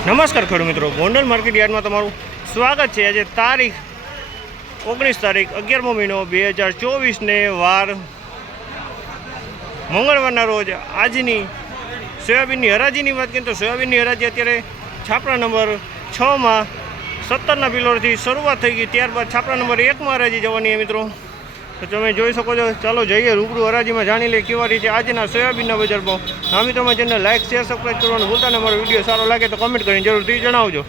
નમસ્કાર ખેડૂત મિત્રો. ગોંડલ માર્કેટ યાર્ડમાં તમારું સ્વાગત છે. આજે તારીખ ઓગણીસ તારીખ અગિયારમો મહિનો બે હજાર ચોવીસને વાર મંગળવારના રોજ આજની સોયાબીનની હરાજીની વાત કરીએ તો સોયાબીનની હરાજી અત્યારે છાપરા નંબર છમાં સત્તરના પિલોરથી શરૂઆત થઈ ગઈ. ત્યારબાદ છાપરા નંબર એકમાં હરાજી જવાની મિત્રો. તો તમે જોઈ શકો છો, ચાલો જઈએ રૂબરૂ હરાજીમાં. જાણી લઈએ કેવા રીતે આજના સોયાબીનના બજાર ભાવ. હા તમે જેને લાઇક શેર સબસ્ક્રાઈબ કરવાનું ભૂલતા ને અમારો વીડિયો સારો લાગે તો કમેન્ટ કરીને જરૂરથી જણાવજો.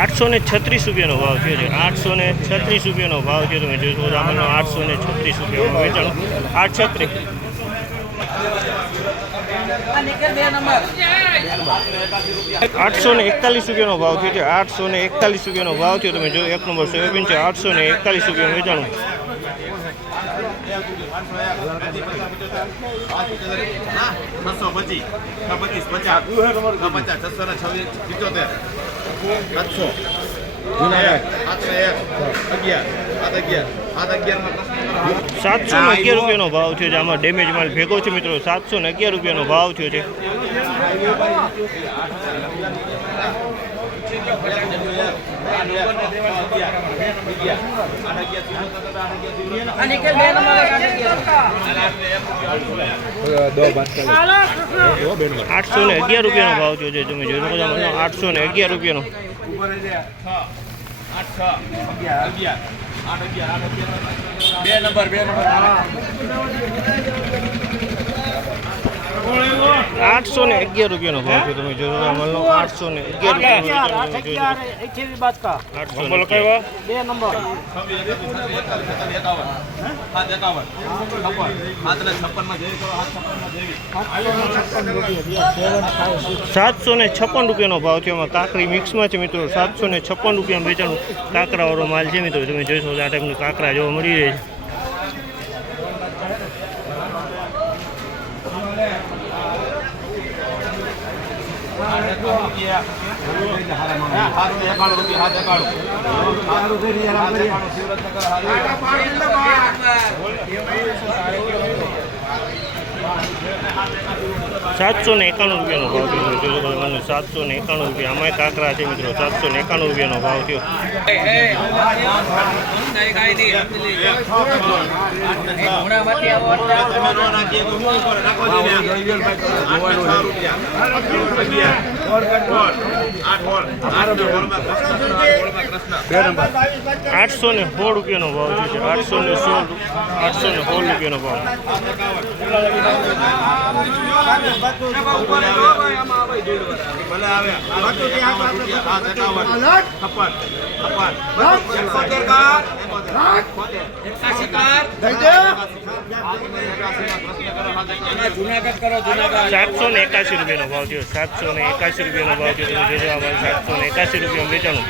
આઠસો ને છત્રીસ રૂપિયાનો ભાવ થયો છે. આઠસો ને છત્રીસ રૂપિયાનો ભાવ થયો. તમે જોઈ શકો છો આઠસો ને છત્રીસ રૂપિયા વેચાણ. આઠ છત્રીસ. આઠસો ને એકતાલીસ રૂપિયાનો ભાવ થયો છે આઠસો ને એકતાલીસ રૂપિયાનો ભાવ થયો તમે જો એક નંબર સોયાબીન છે આઠસો ને એકતાલીસ રૂપિયાનું વેચાણું સાતસો ને અગિયાર રૂપિયાનો ભાવ થયો છે. આમાં ડેમેજ માલ ભેગો છે મિત્રો. સાતસો ને અગિયાર રૂપિયાનો ભાવ થયો છે. આઠસો ને અગિયાર રૂપિયાનો ભાવ થયો છે. તમે જોઈ શકો છો આઠસો ને અગિયાર રૂપિયાનો. બે નંબર બે નંબર. આઠસો ને અગિયાર રૂપિયાનો ભાવ છે તમે શકો છો આઠસો ને અગિયાર. રૂપિયાનો સાતસો ને છપ્પન રૂપિયાનો ભાવ છે એમાં કાંકરી મિક્સમાં છે મિત્રો. સાતસો ને છપ્પન રૂપિયામાં વેચાણું કાંકરાવાળો માલ છે મિત્રો. તમે જોઈશો આ ટાઈપનું કાંકરા જોવા મળી રહે છે. એકાણું રૂપિયા એકાણું સાતસો ને એકાણું રૂપિયાનો ભાવ થયો શકો છો સાતસો ને એકાણું રૂપિયા અમારે કાંકરા છે મિત્રો સાતસો ને એકાણું રૂપિયાનો ભાવ થયો તમે નો નાખીએ તો શું કરો? નાખો જઈને. આઠ ને છ રૂપિયા. આઠસો ને સોળ રૂપિયાનો ભાવ છે આઠસો ને સોળ આઠસો ને સોળ રૂપિયાનો ભાવ સાતસો ને એકાસી રૂપિયાનો ભાવ થયો સાતસો ને એકાસી એકાસી રૂપિયાનો ભાવ છે તમે જોજો આ સાતસો ને એકાસી રૂપિયામાં વેચાણું.